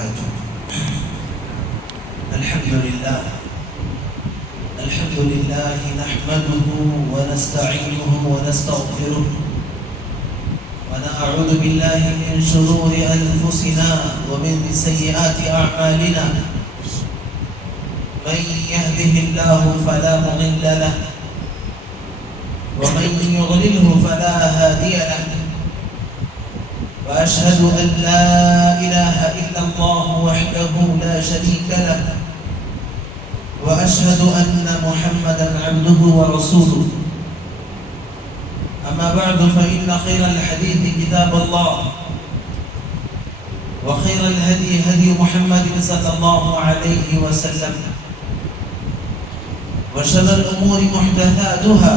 وبركاته. الحمد لله نحمده ونستعينه ونستغفره ونعوذ بالله من شرور أنفسنا ومن سيئات أعمالنا. من يهده الله فلا مضل له ومن يضلله فلا هادي له. وأشهد أن لا إله إلا الله وحده لا شريك له وأشهد أن محمدا عبده ورسوله. أما بعد فإن خير الحديث كتاب الله وخير الهدي هدي محمد صلى الله عليه وسلم وشر الأمور محدثاتها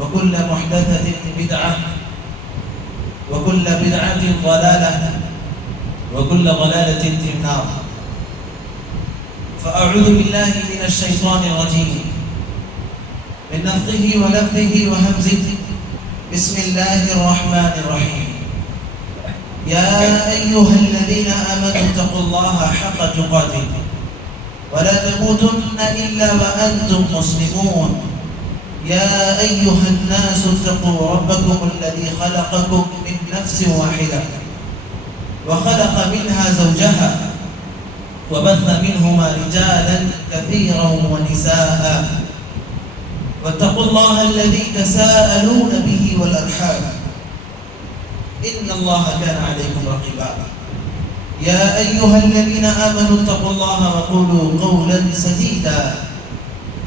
وكل محدثة بدعة وكل بدعة ضلالة وكل ضلالة في النار. فأعوذ بالله من الشيطان الرجيم من نفخه ونفثه وهمزه. بسم الله الرحمن الرحيم. يا أيها الذين آمنوا اتقوا الله حق تقاته ولا تموتن إلا وأنتم مسلمون. يا أيها الناس اتقوا ربكم الذي خلقكم من نفس واحدة وخلق منها زوجها وبث منهما رجالا كثيرا ونساء واتقوا الله الذي تساءلون به والأرحام إن الله كان عليكم رقيبا. يا أيها الذين آمنوا اتقوا الله وقولوا قولا سديدا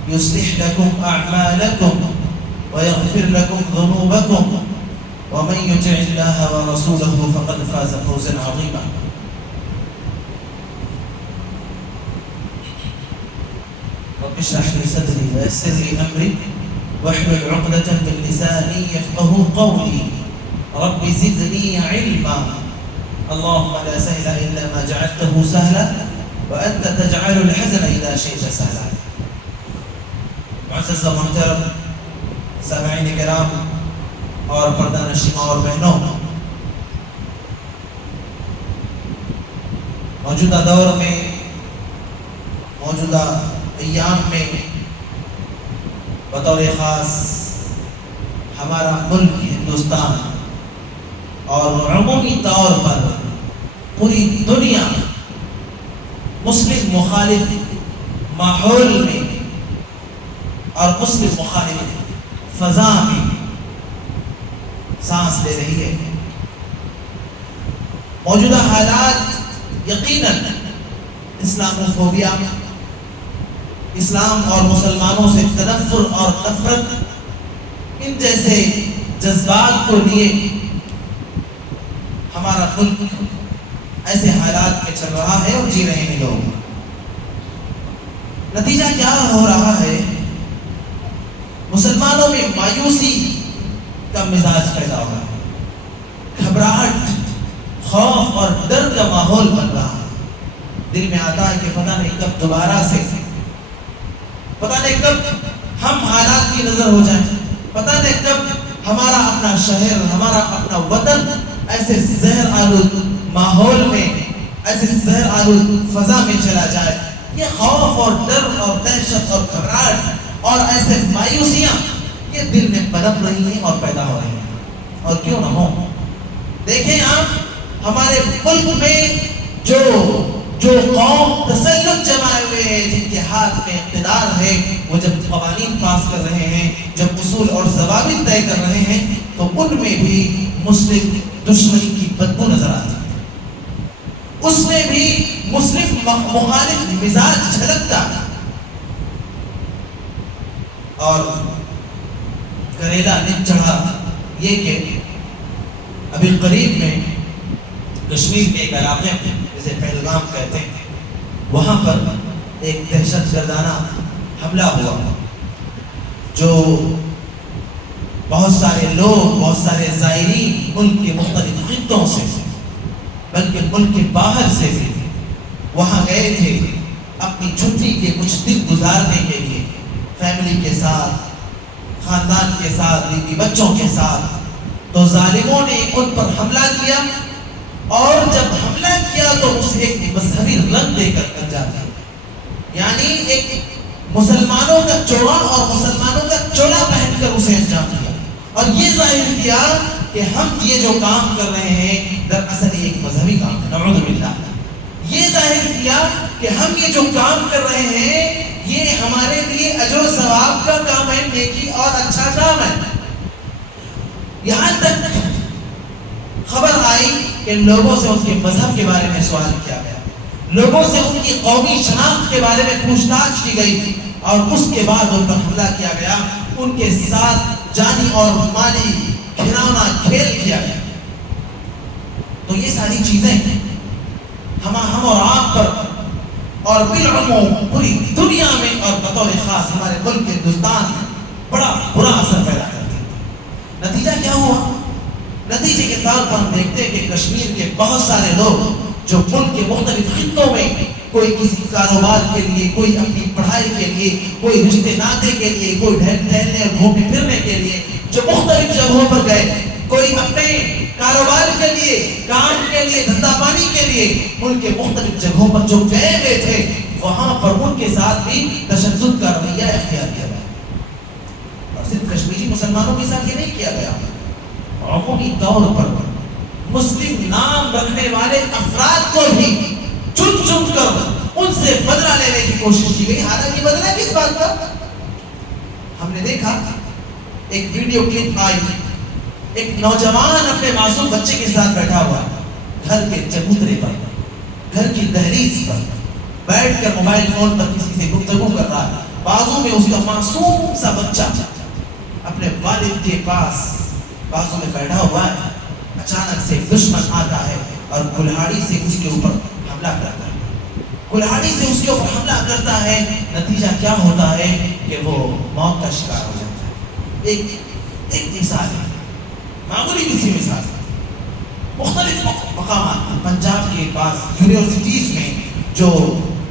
يصلح لكم أعمالكم ويغفر لكم ذنوبكم ومن يطع الله ورسوله فقد فاز فوزا عظيما. رب اشرح لي صدري ويسر لي أمري واحلل عقدة من لساني يفقهوا قولي. رب زدني علما. اللهم لا سهل إلا ما جعلته سهلا وأنت تجعل الحزن إذا شئت سهلا. معزز و محترم سامعین کرام اور پردہ نشین اور بہنوں، موجودہ دور میں، موجودہ ایام میں بطور خاص ہمارا ملک ہندوستان اور عمومی طور پر پوری دنیا مسلم مخالف ماحول میں اور مسلم مخالف فضا میں سانس لے رہی ہے. موجودہ حالات یقیناً اسلاموفوبیا، اسلام اور مسلمانوں سے تنفر اور نفرت، ان جیسے جذبات کو لیے ہمارا ملک ایسے حالات میں چل رہا ہے اور جی رہے ہیں لوگ. نتیجہ کیا ہو رہا ہے؟ مسلمانوں میں مایوسی کا مزاج پیدا ہو رہا ہے، گھبراہٹ، خوف اور ڈر کا ماحول بن رہا ہے. دل میں آتا ہے کہ پتہ نہیں کب دوبارہ سے، پتہ نہیں کب ہم حالات کی نظر ہو جائیں، پتہ نہیں کب ہمارا اپنا شہر، ہمارا اپنا وطن ایسے زہر آلود ماحول میں، ایسے زہر آلود فضا میں چلا جائے. یہ خوف اور ڈر اور دہشت اور گھبراہٹ اور ایسے مایوسیاں یہ دل میں پنپ رہی ہیں اور پیدا ہو رہی ہیں. اور کیوں نہ ہو؟ دیکھیں آپ، ہمارے ملک میں جو قوم تسلط جمائے ہوئے ہیں، جن کے ہاتھ میں اقتدار ہے، وہ جب قوانین پاس کر رہے ہیں، جب اصول اور ضوابط طے کر رہے ہیں، تو ان میں بھی مسلم دشمنی کی بدبو نظر آتی ہے. اس میں بھی مسلم مخالف مزاج جھلکتا ہے. اور کریلا نچ چڑھا یہ کہ ابھی قریب میں کشمیر کے ایک علاقے میں، جسے پہلگام کہتے ہیں، وہاں پر ایک دہشت گردانہ حملہ ہوا جو بہت سارے لوگ، بہت سارے زائرین ملک کے مختلف خطوں سے، بلکہ ملک کے باہر سے بھی وہاں گئے تھے اپنی چھٹی کے کچھ دن گزارنے کے لیے، فیملی کے ساتھ، خاندان کے ساتھ، بیوی بچوں کے ساتھ. تو ظالموں نے ان پر حملہ کیا، اور جب حملہ کیا رنگ دے کر انجام دیا. یعنی ایک مسلمانوں کا جوڑا اور مسلمانوں کا چولا پہن کر اسے انجام دیا اور یہ ظاہر کیا کہ ہم یہ جو کام کر رہے ہیں دراصل ایک مذہبی کام ہے. نعوذ باللہ. یہ ظاہر کیا کہ ہم یہ جو کام کر رہے ہیں یہ ہمارے لیے اجر و ثواب کا کام ہے, نیکی اور اچھا کام ہے. یہاں تک خبر آئی کہ لوگوں سے ان کے مذہب کے بارے میں سوال کیا گیا, لوگوں سے ان کی قومی شناخت کے بارے میں پوچھ تاچھ کی گئی اور اس کے بعد ان پر حملہ کیا گیا, ان کے ساتھ جانی اور مالی گھناؤنا کھیل کیا گیا. تو یہ ساری چیزیں ہم اور آپ پر اور بالعموم پوری دنیا میں اور بطور خاص ہمارے ملک ہندوستان میں بڑا برا اثر پیدا کرتی ہے. نتیجہ کیا ہوا؟ نتیجے کے طور پر ہم دیکھتے ہیں کہ کشمیر کے بہت سارے لوگ جو ملک کے مختلف خطوں میں کوئی کسی کاروبار کے لیے, کوئی اپنی پڑھائی کے لیے, کوئی رشتے ناطے کے لیے, کوئی ٹہلنے اور گھومنے پھرنے کے لیے جو مختلف جگہوں پر گئے, کوئی اپنے کاروبار کے لیے, کام کے لیے, دھندا پانی کے لیے ملک کے مختلف جگہوں پر جو گئے ہوئے تھے وہاں پر ان کے ساتھ بھی تشدد کا رویہ اختیار کیا گیا. اور صرف کشمیری مسلمانوں کے ساتھ یہ نہیں کیا گیا, عمومی طور پر مسلم نام رکھنے والے افراد کو بھی چن چن کر ان سے بدلہ لینے کی کوشش کی گئی. حالانکہ بدلہ کس بات کا؟ ہم نے دیکھا ایک ویڈیو کلپ آئی, ایک نوجوان اپنے معصوم بچے کے ساتھ بیٹھا ہوا ہے گھر کے چبوترے پر, گھر کی دہلیز پر بیٹھ کر موبائل فون پر کسی سے گفتگو کر رہا ہے. بازو میں اس کا معصوم سا بچہ اپنے والد کے پاس بازو میں بیٹھا ہوا ہے. اچانک سے دشمن آتا ہے اور کلہاڑی سے اس کے اوپر حملہ کرتا ہے, کلہاڑی سے اس کے اوپر حملہ کرتا ہے. نتیجہ کیا ہوتا ہے کہ وہ موت کا شکار ہو جاتا ہے. ایک مثال ہے, معمولی کسی مثال ہے. مختلف مقامات پنجاب کے پاس یونیورسٹیز میں جو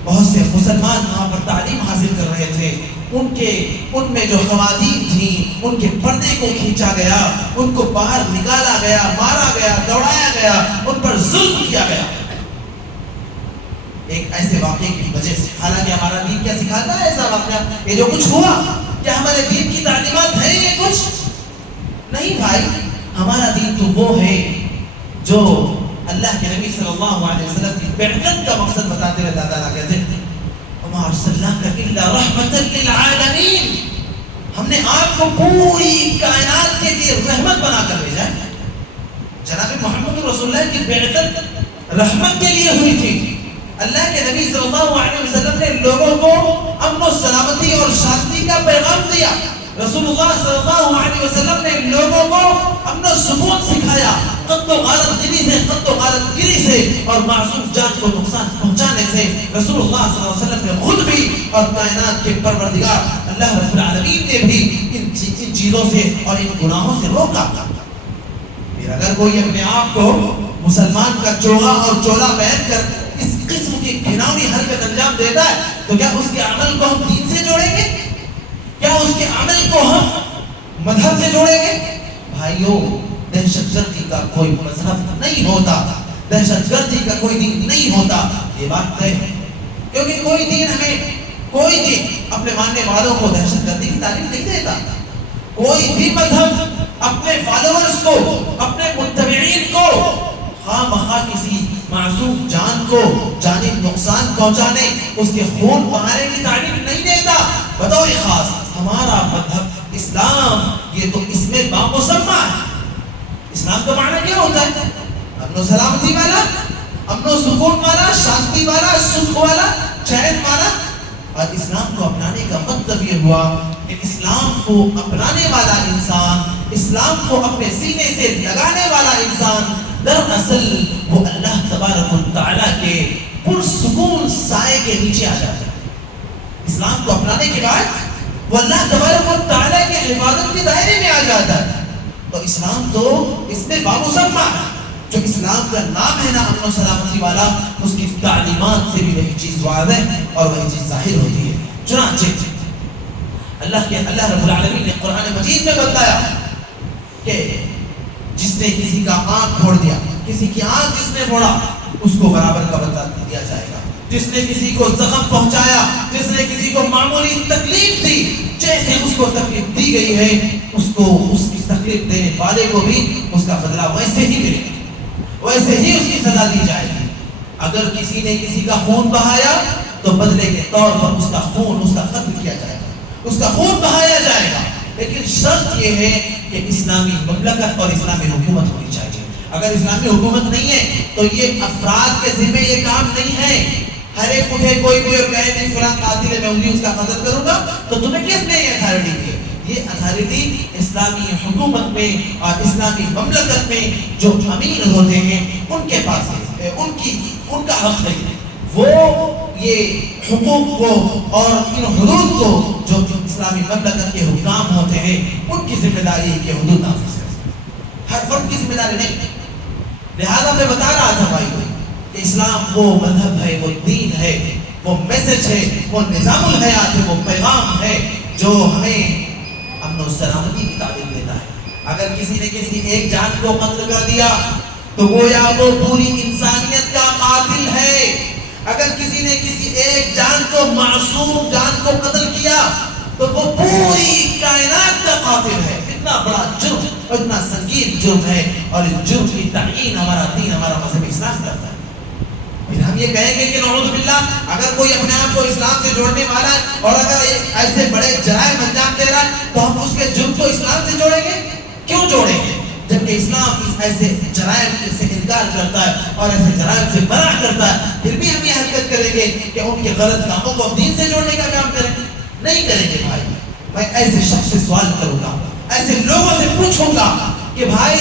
بہت سے مسلمان وہاں پر تعلیم حاصل کر رہے تھے, ان میں جو خواتین تھیں ان کے پردے کو کھینچا گیا, ان کو باہر نکالا گیا, مارا گیا, دوڑایا گیا, ان پر ظلم کیا گیا ایک ایسے واقعے کی وجہ سے. حالانکہ ہمارا دین کیا سکھاتا ہے ایسا واقعہ, یہ جو کچھ ہوا کیا ہمارے دین کی تعلیمات ہیں یہ کچھ نہیں بھائی. ہمارا دین تو وہ ہے جو اللہ کے نبی صلی اللہ علیہ وسلم کی بعثت کا مقصد بتاتے ہوئے اللہ تعالیٰ کہتے ہیں وَمَا أَرْسَلْنَاكَ إِلَّا رَحْمَةً لِلْعَالَمِينَ, ہم نے آپ کو پوری کائنات کے لیے رحمت بنا کر بھیجا ہے. جناب محمد رسول اللہ کی بعثت رحمت کے لیے ہوئی تھی. اللہ کے نبی صلی اللہ علیہ وسلم نے لوگوں کو امن و سلامتی اور شانتی کا پیغام دیا. رسول اللہ صلی اللہ علیہ وسلم نے لوگوں کو امن و سکون سکھایا, قتل و غارت گری سے اور معصوم جان کو نقصان پہنچانے سے. رسول اللہ صلی اللہ علیہ وسلم نے خود بھی اور کائنات کے پروردگار اللہ رب العالمین نے بھی ان چیزوں سے اور ان گناہوں سے روکا. پھر اگر کوئی اپنے آپ کو مسلمان کا چوغا اور چولا پہن کر اس قسم کی گھناؤنی حرکت انجام دیتا ہے تو کیا اس کے عمل کو ہم دین سے جوڑیں گے؟ کیا اس کے عمل کو ہم مذہب سے جوڑیں گے؟ بھائیو, دہشت گردی کا کوئی مذہب نہیں ہوتا, دہشت گردی کا کوئی دین نہیں ہوتا, یہ بات طے ہے. کیونکہ کوئی دین اپنے ماننے والوں کو دہشت گردی کی تعلیم نہیں دیتا. کوئی بھی مذہب اپنے فالوورز کو, اپنے متبعین کو خواہ مخواہ کسی معصوم جان کو جانی نقصان پہنچانے, اس کے خون بہانے کی تعلیم نہیں دیتا. بطور خاص ہمارا مذہب اسلام یہ تو اس میں بامسمہ ہے. اسلام کا معنی کیا ہوتا ہے؟ امن و سلامتی والا, امن و سکون والا, شانتی والا, سکھ والا, چین والا. اور اسلام کو اپنانے کا مطلب یہ ہوا کہ اسلام کو اپنانے والا انسان, اسلام کو اپنے سینے سے لگانے والا انسان دراصل وہ اللہ تبارک و تعالیٰ کے پرسکون سائے کے نیچے آ جاتا ہے. اسلام کو اپنانے کے بعد وہ اللہ تبارک و تعالیٰ کے حفاظت کے دائرے میں آ جاتا ہے. تو اسلام تو اس میں بامسمہ ہے. جو اسلام کا نام ہے نا امن و سلامتی والا, اس کی تعلیمات سے بھی وہی چیز واضح اور وہی چیز ظاہر ہوتی ہے. چنانچہ اللہ رب العالمین نے قرآن مجید میں بتایا کہ جس نے کسی کا آنکھ پھوڑ دیا, کسی کی آنکھ جس نے پھوڑا اس کو برابر کا بدلہ دیا جائے گا. جس نے کسی کو زخم پہنچایا، جس نے کسی کو معمولی تکلیف دی، جیسے اس کو تکلیف دی گئی ہے اس کو اس کی تکلیف دینے والے کو بھی اس کا بدلہ ویسے ہی ملے گا، ویسے ہی اس کی سزا دی جائے گی۔ اگر کسی نے کسی کا خون بہایا تو بدلے کے طور پر اس کا خون، اس کا قتل کیا جائے گا، اس کا خون بہایا جائے گا، لیکن شرط یہ ہے کہ اسلامی مملکت اور اسلامی حکومت ہونی چاہیے۔ اگر اسلامی حکومت نہیں ہے تو یہ افراد کے ذمہ یہ کام نہیں ہے۔ ہر ایک اٹھے کوئی اور کہے نہیں فلاں قاتل ہے میں انہیں اس کا قتل کروں گا، تو تمہیں کس نے یہ اتھارٹی دی ہے؟ یہ اتھارٹی اسلامی حکومت میں اور اسلامی مملکت میں جو امیر ہوتے ہیں ان کے پاس ہے، ان کا حق ہے، وہ یہ حقوق کو اور ان حدود کو جو اسلامی مملکت کے حکام ہوتے ہیں ان کی ذمہ داری ہے کہ حدود نافذ کریں، ہر فرد کی ذمہ داری نہیں۔ لہذا میں بتا رہا تھا بھائی کہ اسلام وہ مذہب ہے، وہ دین ہے، وہ میسج ہے، وہ نظام الحیات ہے، وہ پیغام ہے جو ہمیں امن و سلامتی کی تعلیم دیتا ہے۔ اگر کسی نے کسی ایک جان کو قتل کر دیا تو گویا وہ پوری انسانیت کا قاتل ہے۔ اگر کسی نے کسی ایک جان کو، معصوم جان کو قتل کیا تو وہ پوری کائنات کا قاتل ہے۔ اتنا بڑا جرم، اتنا سنگین جرم ہے، اور اس جرم کی تعیین ہمارا دین، ہمارا مذہب اسلام کرتا ہے۔ پھر ہم یہ کہیں گے کہ نعوذ باللہ اگر کوئی اپنے آپ کو اسلام سے جوڑنے والا ہے اور اگر ایسے بڑے جرائم انجام دے رہا ہے تو ہم اس کے جرم کو اسلام سے جوڑیں گے؟ کیوں جوڑیں گے؟ جبکہ اسلام ایسے جرائم سے انکار کرتا ہے اور ایسے جرائم سے منع کرتا ہے، پھر بھی ہم یہ حرکت کریں گے کہ ان کے غلط کاموں کو دین سے جوڑنے کا کام کریں؟ نہیں کریں گے بھائی۔ میں ایسے شخص سے سوال کروں گا، ایسے لوگوں سے پوچھوں گا کہ بھائی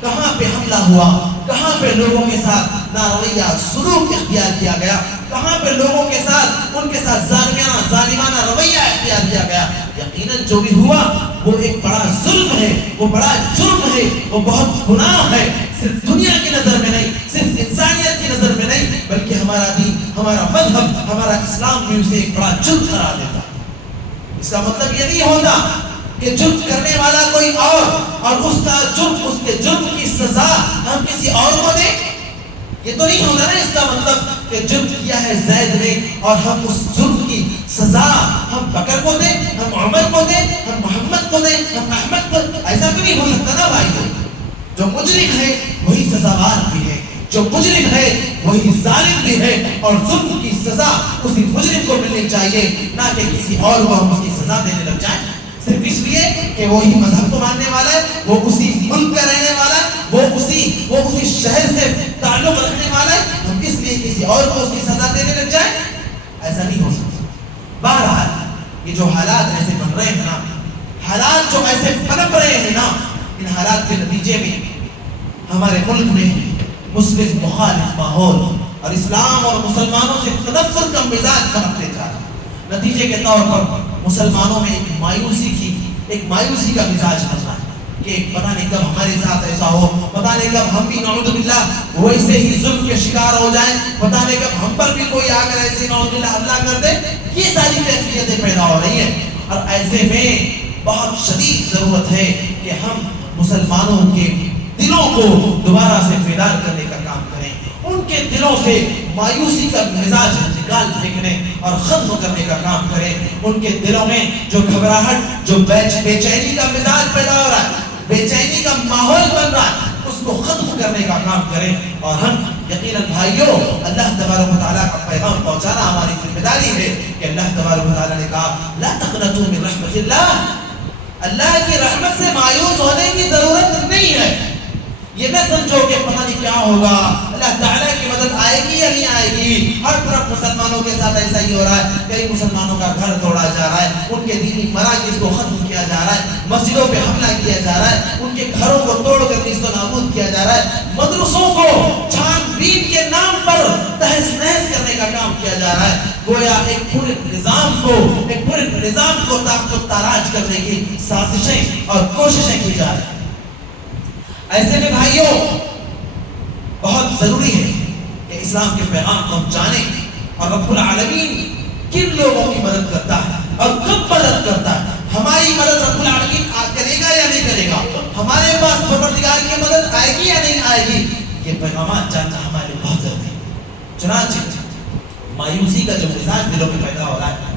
کہاں پہ حملہ ہوا، کہاں پہ لوگوں کے ساتھ نارویہ سلوک اختیار کیا گیا، کہاں پہ لوگوں کے ساتھ ان کے ساتھ ظالمانہ رویہ اختیار کیا گیا؟ یقیناً جو بھی ہوا وہ ایک بڑا ظلم ہے، وہ بڑا جرم ہے، وہ بہت گناہ ہے، صرف دنیا کی نظر میں نہیں، صرف انسانیت کی نظر میں نہیں، بلکہ ہمارا دین، ہمارا مذہب، ہمارا اسلام بھی اسے ایک بڑا جرم قرار دیتا ہے۔ اس کا مطلب یہ نہیں ہوتا کہ جرم کرنے والا کوئی اور اس کا جرم، اس کے جرم کی سزا ہم کسی اور کو دیں، یہ تو نہیں ہوگا نا۔ اس کا مطلب کہ جرم کیا ہے زید نے اور ہم اس جرم کی سزا ہم بکر کو دیں، ہم عمر کو دیں، ہم محمد کو دیں، ہم احمد کو، ایسا تو نہیں ہو سکتا نا بھائی۔ جو مجرم ہے وہی سزاوار بھی ہے، جو مجرم ہے وہی ظالم بھی ہے، اور ظلم کی سزا اسی مجرم کو ملنی چاہیے، نہ کہ کسی اور کو ہم اس کی سزا دینے لگ جائیں صرف اس لیے کہ وہی مذہب کو ماننے والا ہے، وہ اسی ملک کا رہنے والا ہے، وہ اسی شہر سے تعلق رکھنے والا ہے، ہم اس لیے کسی اور کو اس کی سزا دینے لگ جائیں، ایسا نہیں ہو سکتا۔ بہرحال یہ جو حالات ایسے بن رہے ہیں نا، حالات جو ایسے پنپ رہے ہیں نا، ان حالات کے نتیجے میں ہمارے ملک میں مسلم مخالف ماحول اور اسلام اور مسلمانوں سے تنفر کا مزاج بنتے جا رہا ہے۔ نتیجے کے طور پر مسلمانوں میں ایک مایوسی کا مزاج بن رہا ہے کہ پتہ نہیں کب ہمارے ساتھ ایسا ہو، پتہ نہیں کب ہم بھی نعوذ باللہ ویسے ہی ظلم کے شکار ہو جائیں، پتہ نہیں کب ہم پر بھی کوئی آ کر ایسے نعوذ باللہ حملہ کر دے۔ یہ ساری کیفیتیں پیدا ہو رہی ہیں، اور ایسے میں بہت شدید ضرورت ہے کہ ہم مسلمانوں کے دلوں کو دوبارہ سے بیدار کرنے کا کام کریں، ان کے دلوں سے مایوسی کا مزاج نکال پھینکنے اور ختم کرنے کا کام کریں۔ ان کے دلوں میں جو گھبراہٹ، جو بے چینی کا مزاج پیدا ہو رہا ہے، بے چینی کا ماحول بن رہا ہے، اس کو ختم کرنے کا کام کریں۔ اور ہم یقیناً بھائیوں، اللہ تبارک و تعالیٰ کا پیغام پہنچانا ہماری ذمہ داری ہے کہ اللہ تبارک و تعالیٰ نے کہا لا تقنطوا من رحمت اللہ کی رحمت سے مایوس ہونے کی ضرورت نہیں ہے۔ یہ نہ سمجھو کہ پتہ نہیں کیا ہوگا، اللہ تعالیٰ کی مدد آئے گی یا نہیں آئے گی۔ ہر طرف مسلمانوں کے ساتھ ایسا ہی ہو رہا ہے، کئی مسلمانوں کا گھر توڑا جا رہا ہے، ان کے دینی مراکز کو ختم کیا جا رہا ہے، مسجدوں پہ حملہ کیا جا رہا ہے، ان کے گھروں کو توڑ کر نیست و نابود کیا جا رہا ہے، مدرسوں کو چھان بین کے نام پر تہس نہس کرنے کا کام کیا جا رہا ہے۔ گویا ایک پورے نظام کو تاخت و تاراج کرنے کی سازشیں اور کوششیں کی جا رہی ہیں۔ ایسے میں بھائیوں بہت ضروری ہے کہ اسلام کے پیغام کو ہم جانیں، اور رب العالمین کن لوگوں کی مدد کرتا ہے اور کب مدد کرتا ہے۔ ہماری مدد رب العالمین کرے گا یا نہیں کرے گا، ہمارے پاس پروردگار کی مدد آئے گی یا نہیں آئے گی، یہ پیغامات جاننا ہمارے لیے بہت ضروری ہے۔ چنانچہ مایوسی کا جو مزاج دلوں میں پیدا ہو رہا ہے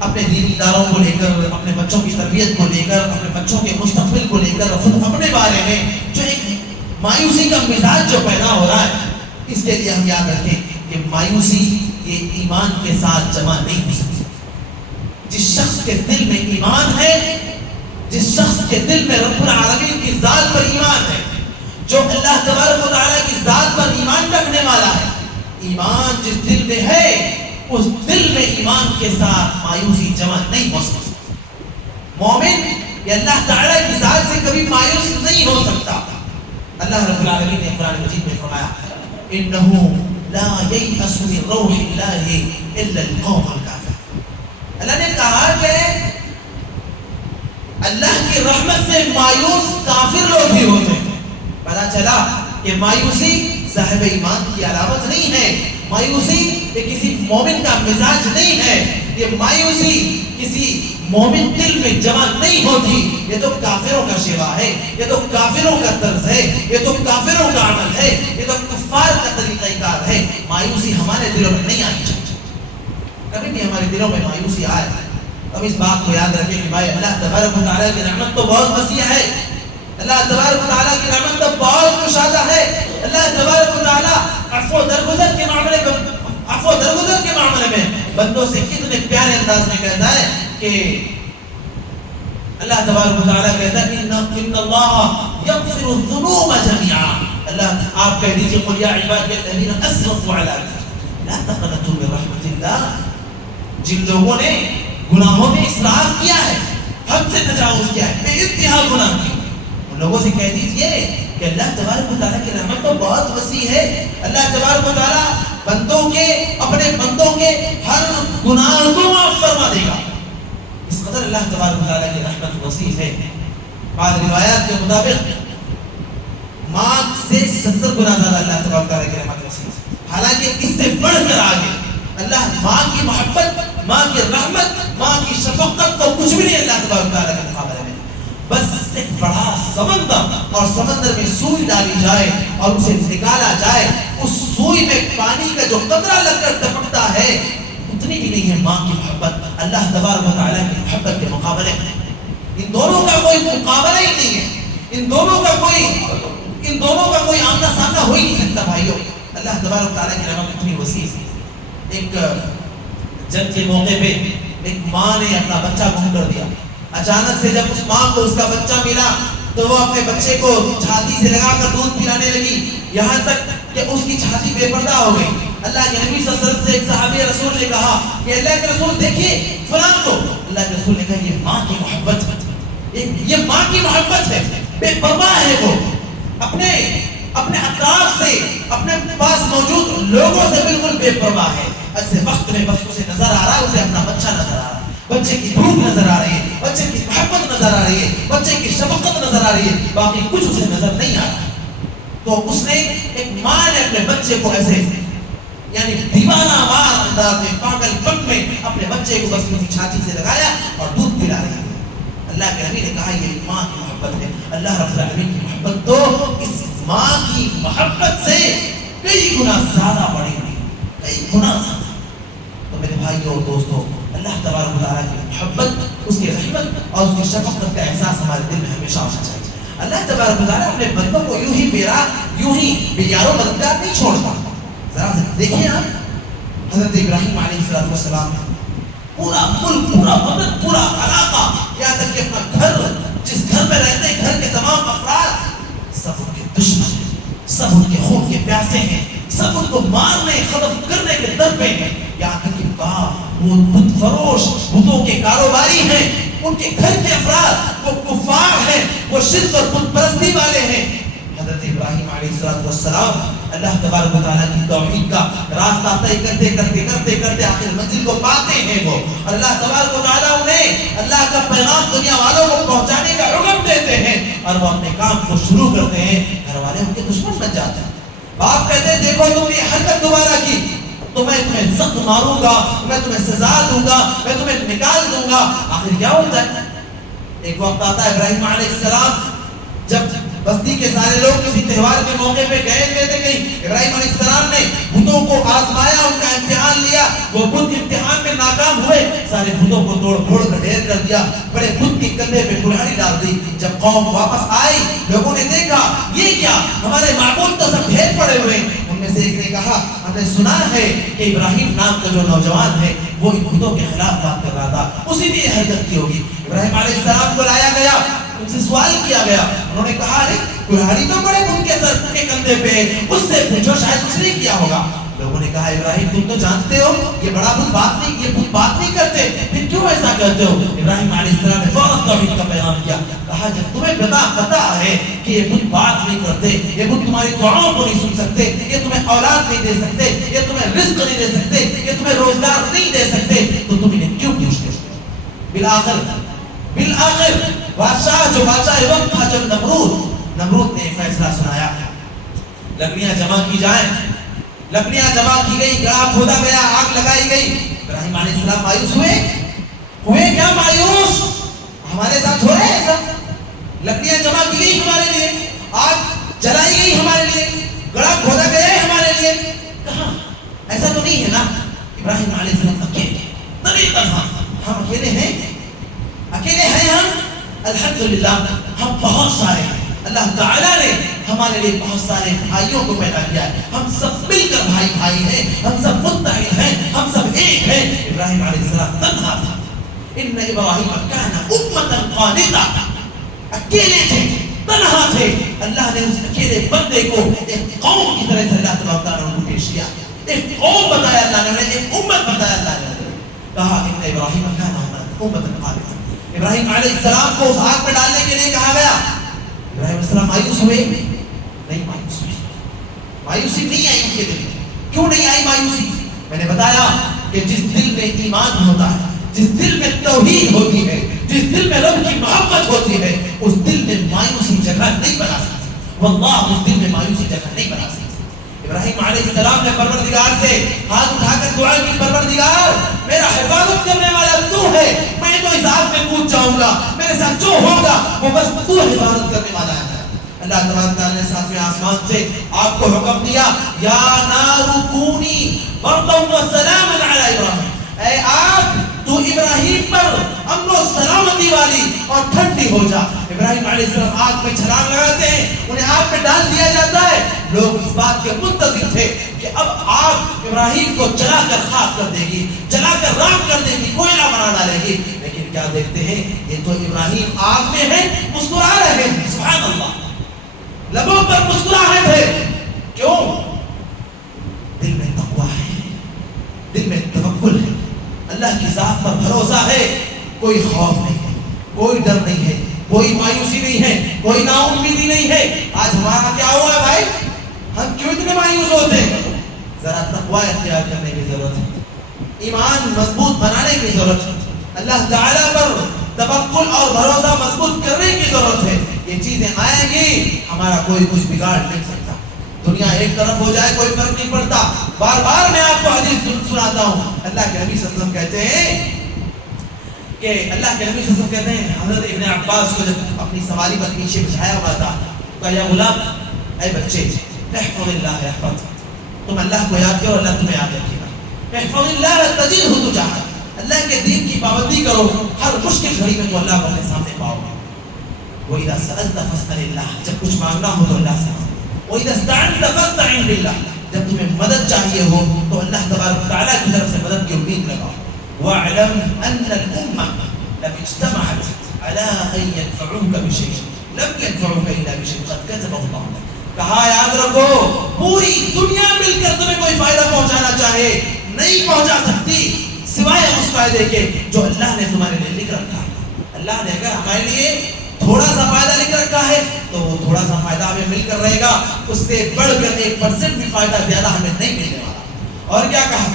اپنے دینی اداروں کو لے کر، اپنے بچوں کی تربیت کو لے کر، اپنے بچوں کے مستقبل کو لے کر، خود اپنے بارے میں جو ایک مایوسی کا مزاج جو پیدا ہو رہا ہے، اس کے لیے ہم یاد رکھیں کہ مایوسی یہ ایمان کے ساتھ جمع نہیں ہو سکتی۔ جس شخص کے دل میں ایمان ہے، جس شخص کے دل میں رب العالمین کی ذات پر ایمان ہے، جو اللہ تبارک و تعالیٰ کی ذات پر ایمان رکھنے والا ہے، ایمان جس دل میں ہے اس دل میں ایمان کے ساتھ مایوسی جمع نہیں ہو سکتی۔ مومن یہ اللہ تعالیٰ کی ذات سے کبھی مایوس نہیں ہو سکتا۔ اللہ رب العالمین نے قرآن مجید میں فرمایا انہ لا ییأس من روح اللہ الا القوم الکافرون۔ اللہ نے کہا کہ اللہ کی رحمت سے مایوس کافر لوگ بھی ہوتے ہیں۔ پتا چلا کہ مایوسی صاحب ایمان کی علامت نہیں ہے، مایوسی یہ کسی مومن کا مزاج نہیں ہے، یہ مایوسی کسی مومن دل میں جمع نہیں ہوتی، یہ تو کافروں کا شیوا ہے، یہ تو کافروں کا طرز ہے، یہ تو کافروں کا عمل ہے، یہ تو کفار کا طریقہ کار ہے۔ مایوسی ہمارے دلوں میں نہیں آنی چاہیے، کبھی بھی ہمارے دلوں میں مایوسی آئے۔ اب اس بات کو یاد رکھیں کہ بھائی اللہ تبارک و تعالیٰ کی رحمت تو بہت وسیع ہے، اللہ تبارک و تعالیٰ کی رحمت تو بہت کشادہ ہے۔ اللہ تبارک و تعالیٰ عفو درگزر کے معاملے میں بندوں سے کتنے پیارے انداز میں کہتا ہے کہ اللہ تبارک و تعالیٰ کہتا ہے ان اللہ یغفر الذنوب جميعا۔ اللہ آپ کہہ دیجئے قل یا عبادی الذین اسرفوا علی انفسہم لا تقنطوا من رحمت اللہ۔ جن لوگوں نے گناہوں میں اسراف کیا ہے، حد سے تجاوز کیا ہے، بے انتہا گناہ کیا، ان لوگوں سے کہہ دیجئے کہ اللہ تبارک و تعالیٰ کی رحمت تو بہت وسیع ہے۔ اللہ تبارک و تعالیٰ بندوں کے اپنے بندوں کے ہر گناہ کو معاف فرما دے گا۔ اس قدر اللہ تبارک و تعالیٰ کی رحمت وسیع ہے۔ بعض روایات کے مطابق ماں سے 70 گنا زیادہ اللہ تبارک و تعالیٰ کی رحمت وسیع ہے۔ حالانکہ اس سے بڑھ کر آگے اللہ ماں کی محبت، ماں کی رحمت، ماں کی شفقت کو کچھ بھی نہیں اللہ تبارک و تعالیٰ کے مقابلے میں۔ بس ایک بڑا سمندر اور سمندر میں سوئی ڈالی جائے اور اسے نکالا جائے، اس سوئی میں پانی کا جو قطرہ لگ کر ٹپکتا ہے اتنی بھی نہیں ہے ماں کی محبت اللہ تبارک و تعالیٰ کی محبت کے مقابلے میں۔ ان دونوں کا کوئی مقابلہ ہی نہیں ہے، ان دونوں کا کوئی آمنا سامنا ہو ہی نہیں سکتا بھائیوں۔ اللہ تبارک و تعالیٰ کی رحمت اتنی وسیع ہے۔ ایک جنگ کے موقع پہ ایک ماں نے اپنا بچہ گم کر دیا۔ اچانک سے جب اس ماں کو اس کا بچہ ملا تو وہ اپنے بچے کو چھاتی سے لگا کر دودھ پلانے لگی، یہاں تک کہ اس کی چھاتی بے پردہ ہو گئی۔ اللہ کے نبی صلی اللہ علیہ وسلم سے ایک صحابی رسول نے کہا کہ اللہ کے رسول دیکھیے فلاں کو۔ اللہ کے رسول نے کہا یہ ماں کی محبت ہے، یہ ماں کی محبت ہے، بے پرواہ ہے، وہ اپنے اطراف سے، اپنے پاس موجود لوگوں سے بالکل بے پرواہ ہے۔ ایسے وقت میں بس اسے نظر آ رہا ہے، اسے اپنا بچہ نظر آ رہا ہے، بچے کی بھوک نظر آ رہی ہے، بچے کی محبت نظر آ رہی ہے، بچے کی شفقت نظر آ رہی ہے، باقی کچھ اسے نظر نہیں آ رہا۔ تو اس نے ایک ماں نے اپنے بچے کو ایسے یعنی دیوانہ وار انداز میں، پاگل پن میں اپنے بچے کو بس اپنی چھاتی سے لگایا اور دودھ پلا رہی ہے۔ اللہ کے نبی نے کہا یہ ماں کی محبت ہے۔ اللہ رب العالمین کی محبت تو اس ماں کی محبت سے کئی گنا زیادہ بڑی ہوئی، کئی گنا زیادہ۔ تو میرے بھائیوں اور دوستوں، اللہ تبارک و تعالیٰ کی محبت، اس کی رحمت اور اس کی شفقت کا احساس ہمارے دل میں ہمیشہ ہونا چاہیے۔ اللہ تبارک و تعالیٰ اپنے بندوں کو یوں ہی بے یار و مددگار نہیں چھوڑتا۔ ذرا دیکھیں آپ حضرت ابراہیم علیہ السلام پورا ملک، پورا وطن، پورا علاقہ، یہاں تک کہ اپنا گھر، جس گھر میں رہتے ہیں گھر کے تمام افراد سب ان کے دشمن ہیں، سب ان کے خون کے پیاسے ہیں، سب ان کو مارنے ختم کرنے کے در پہ ہیں۔ یہاں تک کہ وہ بت فروش، بتوں کے کاروباری ہیں، ان کے گھر کے افراد وہ کفار ہیں، وہ شرک اور بت پرستی والے ہیں۔ حضرت ابراہیم علیہ السلام اللہ تبارک و تعالیٰ کی توحید کا راستہ طے کرتے آخر منزل کو پاتے ہیں وہ، اور اللہ تبارک و تعالیٰ انہیں اللہ کا پیغام دنیا والوں کو پہنچانے کا حکم دیتے ہیں، اور وہ اپنے کام کو شروع کرتے ہیں، گھر والے ان کے دشمن بن جاتے ہیں۔ باپ کہتے ہیں دیکھو تم نے حرکت دوبارہ کی تو میں تمہیں سخت ماروں گا، میں تمہیں سزا دوں گا، میں تمہیں نکال دوں گا۔ آخر کیا ہوتا ہے؟ ایک وقت آتا ہے ابراہیم علیہ السلام جب بستی کے سارے لوگ کسی تہوار کے موقع پہ گئے ہوئے تھے کہیں، ابراہیم علیہ السلام نے بتوں کو آزمایا، ان کا امتحان وہ بت امتحان میں ناکام ہوئے، سارے بتوں کو توڑ پھوڑ کر ڈھیر کر دیا، بڑے بت کے کندھے پہ کلہاڑی ڈال دی۔ جب قوم واپس آئی، لوگوں نے دیکھا یہ کیا، ہمارے معبود تو سب ڈھیر پڑے ہوئے۔ ان میں سے ایک نے کہا ہم نے سنا ہے کہ ابراہیم نام کا جو نوجوان ہے وہ ان بتوں کے خلاف بات کر رہا تھا، اسی نے یہ حرکت کی ہوگی۔ ابراہیم علیہ السلام کو لایا گیا، ان سے سوال کیا گیا، انہوں نے کہا ارے کلہاڑی تو بڑے بت کے سر کے کندھے پہ، اس سے پوچھو شاید اس نے کیا ہوگا۔ لوگوں نے کہا ابراہیم تم تو جانتے ہو یہ بڑا بت بات نہیں، یہ بت بات نہیں کرتے، پھر کیوں ایسا کرتے ہو؟ ابراہیم علیہ السلام نے فوراً توحید کا پیغام کیا، کہا جب تمہیں پتا ہے کہ یہ بت بات نہیں کرتے، یہ بت تمہاری دعاؤں کو نہیں سن سکتے، یہ تمہیں اولاد نہیں دے سکتے، یہ تمہیں رزق نہیں دے سکتے، یہ تمہیں روزگار نہیں دے سکتے، تو تم انہیں کیوں پوچھتے ہو؟ بالآخر بادشاہ جو بادشاہ وقت تھا، جب نمرود نے فیصلہ سنایا لکڑیاں جمع کی جائیں، لکڑیاں جمع کی گئی، گڑھا کھودا گیا، آگ لگائی گئی۔ ابراہیم علیہ السلام مایوس ہوئے کیا مایوس؟ ہمارے ساتھ ہو رہا ہے ایسا؟ لکڑیاں جمع کی گئی ہمارے لیے، آگ جلائی گئی ہمارے لیے، گڑھا کھودا گیا ہے ہمارے لیے، کہاں ایسا تو نہیں ہے نا؟ ابراہیم علیہ السلام اکیلے، تنہا، ہم اکیلے ہیں ہم؟ الحمدللہ ہم بہت سارے ہیں، اللہ تعالیٰ نے ہمارے لیے بہت سارے بھائیوں کو پیدا کیا ہے، ہم سب مل کر بھائی ہیں، ہم سب متحد ہیں، ہم سب ایک ہیں۔ ابراہیم علیہ السلام تنہا تھا، ان ابراہیم کان امۃ قانتا، اکیلے تھے، تنہا تھے۔ اللہ نے اس اکیلے بندے کو ایک قوم کی طرح سے اللہ تعالیٰ نے پیش کیا، ایک قوم بتایا اللہ نے انہیں، ایک امت بتایا اللہ نے، کہا ان ابراہیم کان امۃ قانتا۔ ابراہیم علیہ السلام کو اس آگ میں ڈالنے کے لیے کہا گیا، ابراہیم علیہ السلام مایوس ہوئے؟ نہیں مایوس ہوئے، مایوسی نہیں آئی ان کے دل میں۔ کیوں نہیں آئی مایوسی؟ میں نے بتایا کہ جس دل میں ایمان ہوتا ہے، جس دل میں توحید ہوتی ہے، جس دل میں رب کی محبت ہوتی ہے، اس دل میں مایوسی جگہ نہیں بنا سکتی، واللہ اس دل میں مایوسی جگہ نہیں بنا سکتی۔ ابراہیم علیہ السلام نے پروردگار سے ہاتھ اٹھا کر دعا کی، پروردگار میرا حفاظت کرنے والا تو ہے، میں تو اس آگ میں کود جاؤں گا، میرے ساتھ جو ہوگا وہ بس تو حفاظت کرنے والا ہے۔ اللہ تبارک تعالیٰ نے ساتویں آسمان سے آپ کو حکم دیا، یا نار کونی بردا وسلاما علی ابراہیم، اے آگ تو ابراہیم پر امن و سلامتی والی اور ٹھنڈی ہو جا۔ ابراہیم علیہ السلام آگ میں چھلانگ لگاتے ہیں، انہیں آگ میں ڈال دیا جاتا ہے۔ لوگ اس بات کے منتظر تھے کہ اب آگ ابراہیم کو جلا کر خاک کر دے گی، جلا کر راکھ کر دے گی، کوئلہ بنا ڈالے گی، لیکن کیا دیکھتے ہیں یہ تو ابراہیم آگ میں ہے، مسکرا رہے ہیں، سبحان اللہ، لبوں پر مسکراہٹ ہے۔ کیوں؟ دل میں تقویٰ ہے، دل میں توکل ہے، اللہ کی ذات پر بھروسہ ہے، کوئی خوف نہیں ہے، کوئی ڈر نہیں ہے، کوئی مایوسی نہیں ہے، کوئی نا امیدی نہیں ہے۔ آج ہمارا کیا ہوا ہے بھائی؟ ہم کیوں اتنے مایوس ہوتے ہیں؟ ذرا تقویٰ اختیار کرنے کی ضرورت ہے، ایمان مضبوط بنانے کی ضرورت ہے، اللہ تعالیٰ پر توکل اور بھروسہ مضبوط کرنے کی ضرورت ہے۔ یہ چیزیں آئیں گی، ہمارا کوئی کچھ بگاڑ نہیں سکتا۔ دنیا ایک طرف ہو جائے کوئی فرق نہیں پڑتا۔ بار بار میں آپ کو حدیث سناتا ہوں، اللہ کے نبی صلی اللہ علیہ وسلم کہتے ہیں کہ اللہ کے نبی صلی اللہ علیہ وسلم کہتے ہیں حضرت ابن عباس کو جب اپنی سواری پر پیچھے بٹھایا ہوا تھا، کہا یا غلام، اے بچے، احفظ اللہ احفظ، تم اللہ کو یاد کرو، اللہ تمہیں یاد رکھے گا۔ احفظ اللہ تجدہ تجاہک، اللہ کے دین کی پابندی کرو، ہر مشکل گھڑی میں تو اللہ کو اپنے سامنے پاؤ گے۔ وَإِذَا سَأَلْتَ فَاسْأَلِ اللَّهَ، جب کچھ مانگنا ہو تو اللہ سے مانگو۔ وَإِذَا اسْتَعَنْتَ فَاسْتَعِنْ بِاللَّهِ، جب تمہیں مدد چاہیے ہو تو اللہ تبارک تعالیٰ کی طرف سے مدد کی امید لگاؤ۔ وَاعْلَمْ أَنَّ الْأُمَّةَ لَوْ اجْتَمَعَتْ عَلَىٰ أَن يَنفَعُوكَ بِشَيْءٍ لَمْ يَنفَعُوكَ إِلَّا بِشَيْءٍ قَدْ كَتَبَهُ اللَّهُ لَكَ۔ کہا یاد رکھو، پوری دنیا مل کر تمہیں کوئی فائدہ پہنچانا چاہے نہیں پہنچا سکتی سوائے اس فائدے کے جو اللہ نے تمہارے لیے لکھ رکھا ہے۔ اللہ نے اگر ہمارے لیے تھوڑا سا فائدہ لکھ رکھا ہے تو وہ تھوڑا سا فائدہ ہمیں مل کر رہے گا، اس سے بڑھ کر 1% بھی فائدہ زیادہ ہمیں نہیں ملنے والا۔ اور کیا کہا؟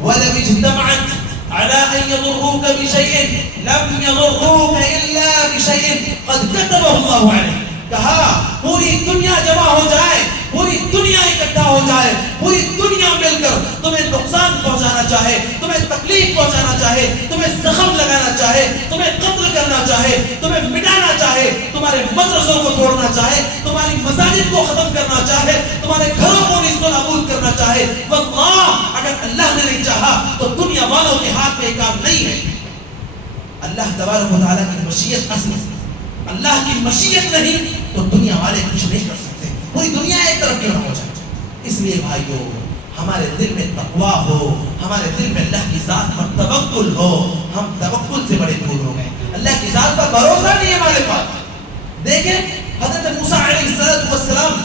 وَلَوِ اجْتَمَعَتْ عَلَىٰ أَن يَضُرُّوكَ بِشَيْءٍ لَمْ يَضُرُّوكَ إِلَّا بِشَيْءٍ قَدْ كَتَبَهُ اللَّهُ عَلَيْكَ۔ کہا پوری دنیا جمع ہو جائے، پوری دنیا اکٹھا ہو جائے، پوری دنیا مل کر تمہیں نقصان پہنچانا چاہے، تمہیں تکلیف پہنچانا چاہے، تمہیں زخم لگانا چاہے، تمہیں قتل کرنا چاہے، تمہیں مٹانا چاہے، تمہارے مدرسوں کو توڑنا چاہے، تمہاری مساجد کو ختم کرنا چاہے، تمہارے گھروں کو نیست و نابود کرنا چاہے، واللہ اگر اللہ نے نہیں چاہا تو دنیا دنیا والوں کے ہاتھ میں کام نہیں ہے. اللہ تبارک و تعالیٰ کی مشیت اصل ہے. اللہ کی مشیت نہیں تو دنیا والے کچھ نہیں کر سکتے. پوری دنیا ایک طرف کیوں نہ ہو جائے. اس لیے بھائیو ہمارے دل میں تقویٰ ہو, ہمارے دل میں اللہ کی ذات پر توکل ہو. ہم توکل سے بڑے دور ہو گئے. اللہ کی ذات پر بھروسہ نہیں ہے ہمارے پاس. دیکھیں حضرت موسیٰ علیہ السلام,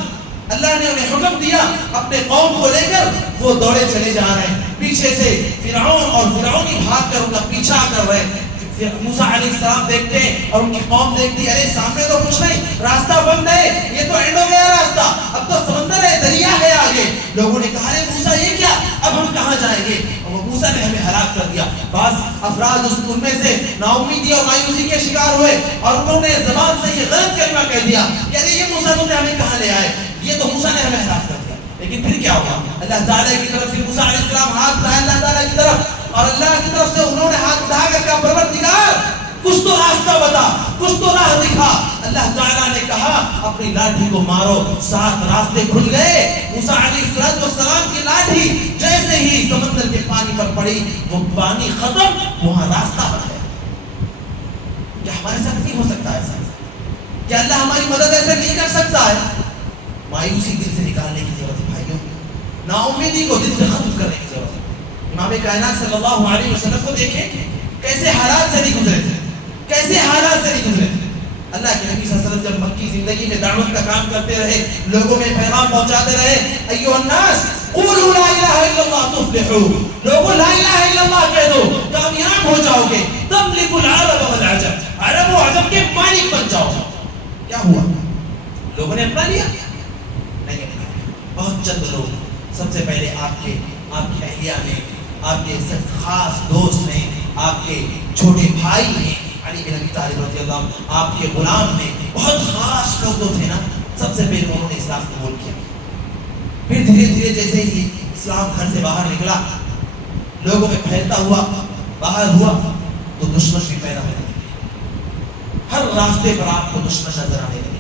اللہ نے انہیں حکم دیا اپنے قوم کو لے کر وہ دوڑے چلے جا رہے ہیں. پیچھے سے فرعون اور فرعونی بھاگ کر ان کا پیچھا کر رہے ہیں. موسیٰ علیہ السلام دیکھتے ہیں اور ان کی قوم دیکھتی ہے, ارے سامنے تو کچھ نہیں, راستہ بند ہے, یہ تو اینڈ ہو گیا راستہ, اب تو سمندر ہے, دریا ہے آگے. لوگوں نے کہا ارے موسیٰ یہ کیا, اب ہم کہاں جائیں گے. اور موسیٰ نے ہمیں ہلاک کر دیا. بعض افراد ان میں سے نا امیدی اور مایوسی کے شکار ہوئے اور انہوں نے زبان سے یہ غلط کلمہ کہہ دیا کہ ارے یہ موسیٰ تم نے ہمیں کہاں لے آئے, یہ تو موسیٰ نے ہمیں ہلاک کر دیا. لیکن پھر کیا ہوا, اللہ تعالیٰ کی طرف سے موسیٰ علیہ السلام ہاتھ اٹھایا اللہ تعالیٰ کی طرف, اور اللہ کی طرف سے انہوں نے ہاتھ اٹھا کر کہا پروردگار کچھ تو راستہ بتا, کچھ تو راہ دکھا. اللہ تعالیٰ نے کہا اپنی لاٹھی کو مارو, 7 راستے کھل گئے. موسیٰ علیہ السلام کی لاٹھی جیسے ہی سمندر کے پانی پر پڑی وہ پانی ختم, وہاں راستہ بن گیا. کیا ہمارے ساتھ نہیں ہو سکتا ایسا؟ کیا اللہ ہماری مدد ایسے نہیں کر سکتا ہے؟ مایوسی دل سے نکالنے کی ضرورت ہے بھائیوں, نا امیدی کو دل سے ختم کرنے کی ضرورت ہے. امام کائنات صلی اللہ علیہ وسلم کو دیکھیں کیسے حالات سے نہیں گزرے تھے, کیسے حالات سے نہیں گزرے تھے. اللہ کے نبی صلی اللہ علیہ وسلم جب مکی زندگی میں دعوت کا کام کرتے رہے, لوگوں میں پیغام پہنچاتے رہے, ایھا الناس قولوا لا الہ الا اللہ تفلحوا, لوگوں لا الہ الا اللہ کہہ دو کامیاب ہو جاؤ گے. تملک العرب والعجم, عرب و عجم کے مالک بن جاؤ. کیا ہوا, لوگوں نے اپنا لیا نہیں اپنا لیا. بہت چند لوگ, سب سے پہلے آپ کی اہلیہ نے, آپ کے خاص دوست نے, آپ کے چھوٹے بھائی نے علی بن ابی طالب رضی اللہ عنہ, آپ کے غلام نے, بہت خاص لوگ تو تھے نا, سب سے پہلے انہوں نے اسلام قبول کیا. پھر دھیرے دھیرے جیسے ہی اسلام گھر سے باہر نکلا, لوگوں میں پھیلتا ہوا, باہر ہوا, تو دشمن بھی پیدا ہونے لگے. ہر راستے پر آپ کو دشمن نظر آنے لگے.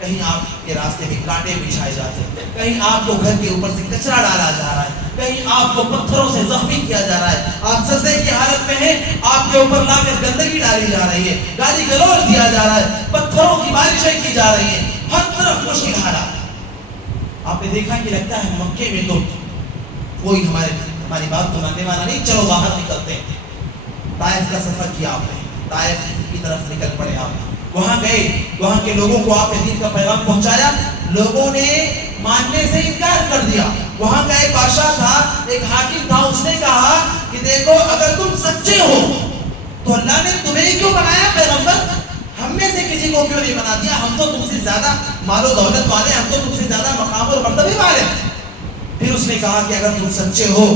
کہیں آپ کے راستے میں کانٹے بچھائے جاتے ہیں, کہیں آپ کو گھر کے اوپر سے کچرا ڈالا جا رہا ہے, کہیں آپ کو پتھروں سے زخمی کیا جا رہا ہے, آپ سجدے کی حالت میں ہیں, آپ کے اوپر لا کر گندگی ڈالی جا رہی ہے, گالی گلوچ دیا جا رہا ہے, پتھروں کی بارشیں کی جا رہی ہیں, ہر طرف مشکل حالات. آپ نے دیکھا کہ لگتا ہے مکے میں تو کوئی ہماری بات کو ماننے والا نہیں, چلو باہر نکلتے ہیں. طائف کا سفر کیا آپ نے, طائف کی طرف نکل پڑے آپ, وہاں گئے, وہاں کے لوگوں کو آپ نے دین کا پیغام پہنچایا, لوگوں نے ماننے سے انکار کر دیا. وہاں کا ایک بادشاہ تھا, ایک حاکم تھا, اس نے کہا کہ دیکھو اگر تم سچے ہو تو اللہ نے تمہیں کیوں بنایا پیغمبر, ہم میں سے کسی کو کیوں نہیں بنا دیا, ہم تو تم سے زیادہ مال و دولت والے, ہم تو تم سے زیادہ مقام اور مرتبے والے. پھر اس نے کہا کہ اگر تم سچے ہو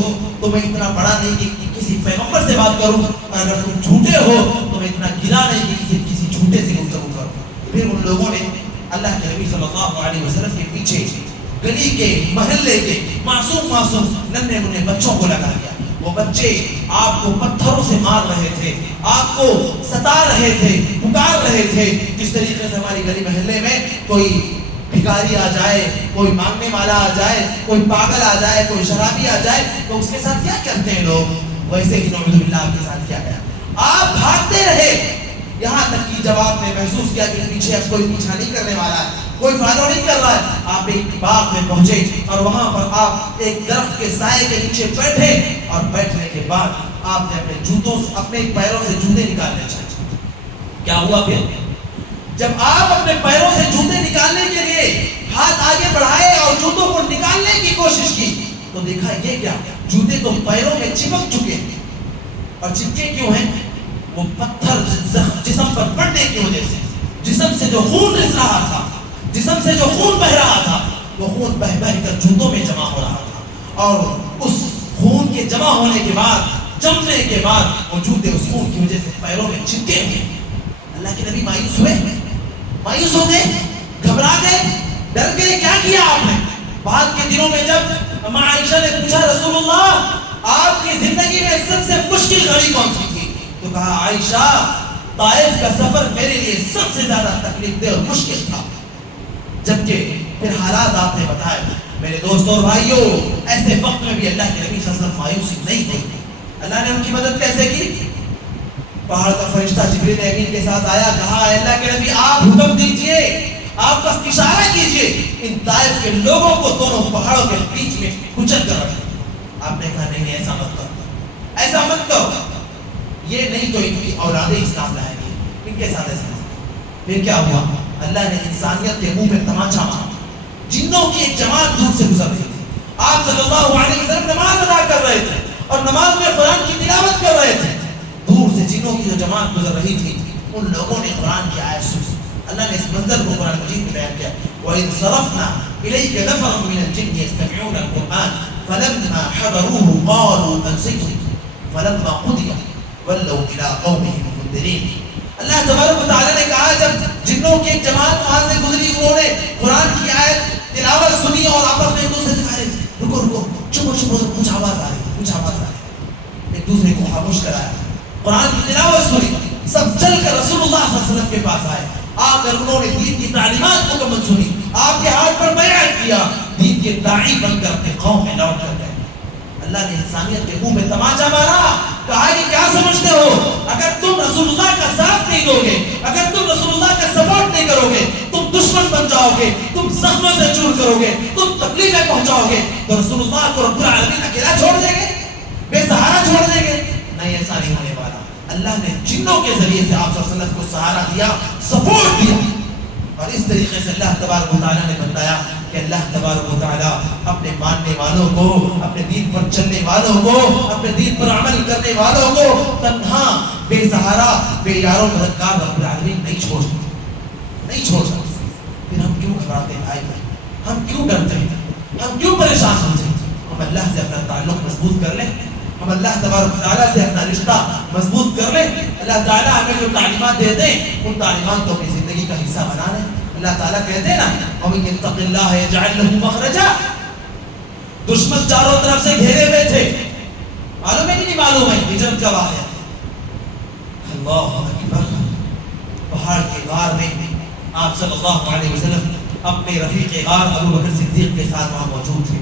تو میں اتنا بڑا نہیں کہ کسی پیغمبر سے بات کروں, اور اگر تم جھوٹے ہو تو میں اتنا گلا نہیں کہ کسی جھوٹے سے گفتگو کروں. پھر ان لوگوں نے اللہ کے نبی صلی اللہ علیہ وسلم کے پیچھے گلی کے, محلے کے معصوم ننھے منھے بچوں کو لگا دیا. وہ بچے آپ کو پتھروں سے مار رہے تھے, آپ کو ستا رہے تھے, پکار رہے تھے. جس طریقے سے ہماری گلی محلے میں کوئی بھکاری آ جائے, کوئی مانگنے والا آ جائے, کوئی پاگل آ جائے, کوئی شرابی آ جائے, تو اس کے ساتھ کیا کرتے ہیں لوگ, ویسے ہی نعوذ باللہ آپ کے ساتھ کیا گیا. آپ بھاگتے رہے, یہاں تک کہ جب آپ نے محسوس کیا کہ پیچھے اب کوئی پیچھا نہیں کرنے والا ہے, کوئی فالو نہیں کر رہا ہے, آپ ایک باغ میں پہنچے اور وہاں پر آپ ایک درخت کے سائے کے نیچے بیٹھے, اور بیٹھنے کے بعد آپ نے اپنے پیروں سے جوتے نکالنے چاہے. کیا ہوا پھر, جب آپ اپنے پیروں سے جوتے نکالنے کے لیے ہاتھ آگے بڑھائے اور جوتوں کو نکالنے کی کوشش کی, تو دیکھا یہ کیا, جوتے تو پیروں میں چپک چکے ہیں. اور چپکے کیوں ہیں, وہ پتھر جسم پر پڑنے کی وجہ سے, جسم سے جو خون رس رہا تھا, جسم سے جو خون بہ رہا تھا, وہ خون بہ کر جوتوں میں جمع ہو رہا تھا, اور اس خون کے جمع ہونے کے بعد, جمنے کے بعد وہ جوتے اس خون کی وجہ سے پیروں میں چپکے ہوئے. اللہ کے نبی مایوس ہوئے, مایوس ہو گئے, گھبرا گئے, ڈر گئے. کیا کیا آپ نے؟ بعد کے دنوں میں جب اماں عائشہ نے پوچھا رسول اللہ آپ کی زندگی میں سب سے مشکل گھڑی کون سی تھی, تو کہا عائشہ طائف کا سفر میرے لیے سب سے زیادہ تکلیف دہ اور مشکل تھا. جبکہ پھر حالات آپ نے بتائے. میرے دوستوں اور بھائیوں, ایسے وقت میں بھی اللہ کے نبی صلی اللہ علیہ وسلم مایوسی نہیں ہوئی, اللہ نے ان کی مدد کیسے کی؟ پہاڑ کا فرشتہ جبریل امین کے ساتھ آیا، کہا اے اللہ کے نبی آپ حکم دیجئے، آپ بس اشارہ کیجئے، ان طائف کے لوگوں کو دونوں پہاڑوں کے بیچ میں کچل کر رکھیں۔ آپ نے کہا نہیں ایسا مت کرو، ایسا مت کرو، یہ نہیں تو ان کی اولاد اسلام لائے گی، ان کے ساتھ ایسا مت کرو۔ پھر کیا ہوا؟ اللہ نے انسانیت کے منہ پہ تماچا مارا، جنوں کی ایک جماعت دور سے گزر رہی تھی، آپ صلی اللہ علیہ وسلم نماز ادا کر رہے تھے اور نماز میں قرآن کی تلاوت کر رہے تھے، دور سے جنوں کی جو جماعت گزر رہی تھی ان لوگوں نے قرآن کی آیت سنی۔ اللہ نے اس منظر کو قرآن مجید میں بیان کیا، وَإِذْ صَرَفْنَا إِلَيْكَ نَفَرًا مِنَ الْجِنِّ يَسْتَمِعُونَ الْقُرْآنَ فَلَمَّا حَضَرُوهُ قَالُوا أَنصِتُوا فَلَمَّا قُضِيَ وَلَّوْا إِلَىٰ قَوْمِهِمْ مُنذِرِينَ۔ اللہ تبارک و تعالیٰ نے کہا جب جنوں کی ایک جماعت وہاں سے گزری، انہوں نے قرآن کی آیت تلاوت سنی اور آپس میں ایک دوسرے سے کہا رکو رکو چپو چپو، کچھ آواز آ رہی، کچھ آواز آ رہی، ایک دوسرے کو خاموش کرایا، قرآن کی تلاوت سنی، سب چل کر رسول اللہ صلی اللہ علیہ وسلم کے پاس آئے، آ کر انہوں نے دین کی تعلیمات مکمل سنی، آپ کے ہاتھ پر بیعت کیا، دین کے داعی بن کر اپنے قوم میں لوٹ کر گئے۔ اللہ نے انسانیت کے منہ میں تماچا مارا، کہا کہ کیا سمجھتے ہو اگر تم رسول اللہ کا ساتھ نہیں دو گے، اگر تم رسول اللہ کا سپورٹ نہیں کرو گے، تم دشمن بن جاؤ گے، تم زخموں سے چور کرو گے، تم تکلیفیں پہنچاؤ گے، تو رسول اللہ کو رب العالمین اکیلا چھوڑ دیں گے، بے سہارا چھوڑ دیں گے؟ نہیں، ایسا نہیں ہونے والا۔ اللہ نے جنوں کے ذریعے سے آپ صلی اللہ علیہ وسلم کو سہارا دیا، سپورٹ دیا، اور اس طریقے سے اللہ تبارک و تعالیٰ نے بتایا کہ اللہ تبارک و تعالیٰ اپنے ماننے والوں کو، اپنے دین پر چلنے والوں کو، اپنے دین پر عمل کرنے والوں کو تنہا، بے سہارا، بے یارو مددگار رب العالمین نہیں چھوڑتا، نہیں چھوڑتا۔ پھر ہم کیوں گھبراتے ہیں بھائی؟ ہم کیوں ڈرتے ہیں؟ ہم کیوں پریشان ہوتے ہیں؟ ہم اللہ سے اپنا تعلق مضبوط کر لیں، ہم اللہ تبارک و تعالیٰ سے اپنا رشتہ مضبوط کر لیں، اللہ تعالیٰ ہمیں جو تعلیمات دیتے ہیں ان تعلیمات کو اپنی زندگی کا حصہ بنا لیں۔ اللہ تعالیٰ کہتے ہیں نا وَمَن يَتَّقِ اللَّهَ يَجْعَلْ لَهُ مَخْرَجًا۔ دشمن چاروں طرف سے گھیرے ہوئے تھے، معلوم ہے کہ نہیں معلوم ہے؟ ہجرت کا واقعہ، اللہ اکبر، پہاڑ کے غار میں آپ صلی اللہ علیہ وسلم اپنے رفیق غار ابو بکر صدیق کے ساتھ وہاں موجود تھے،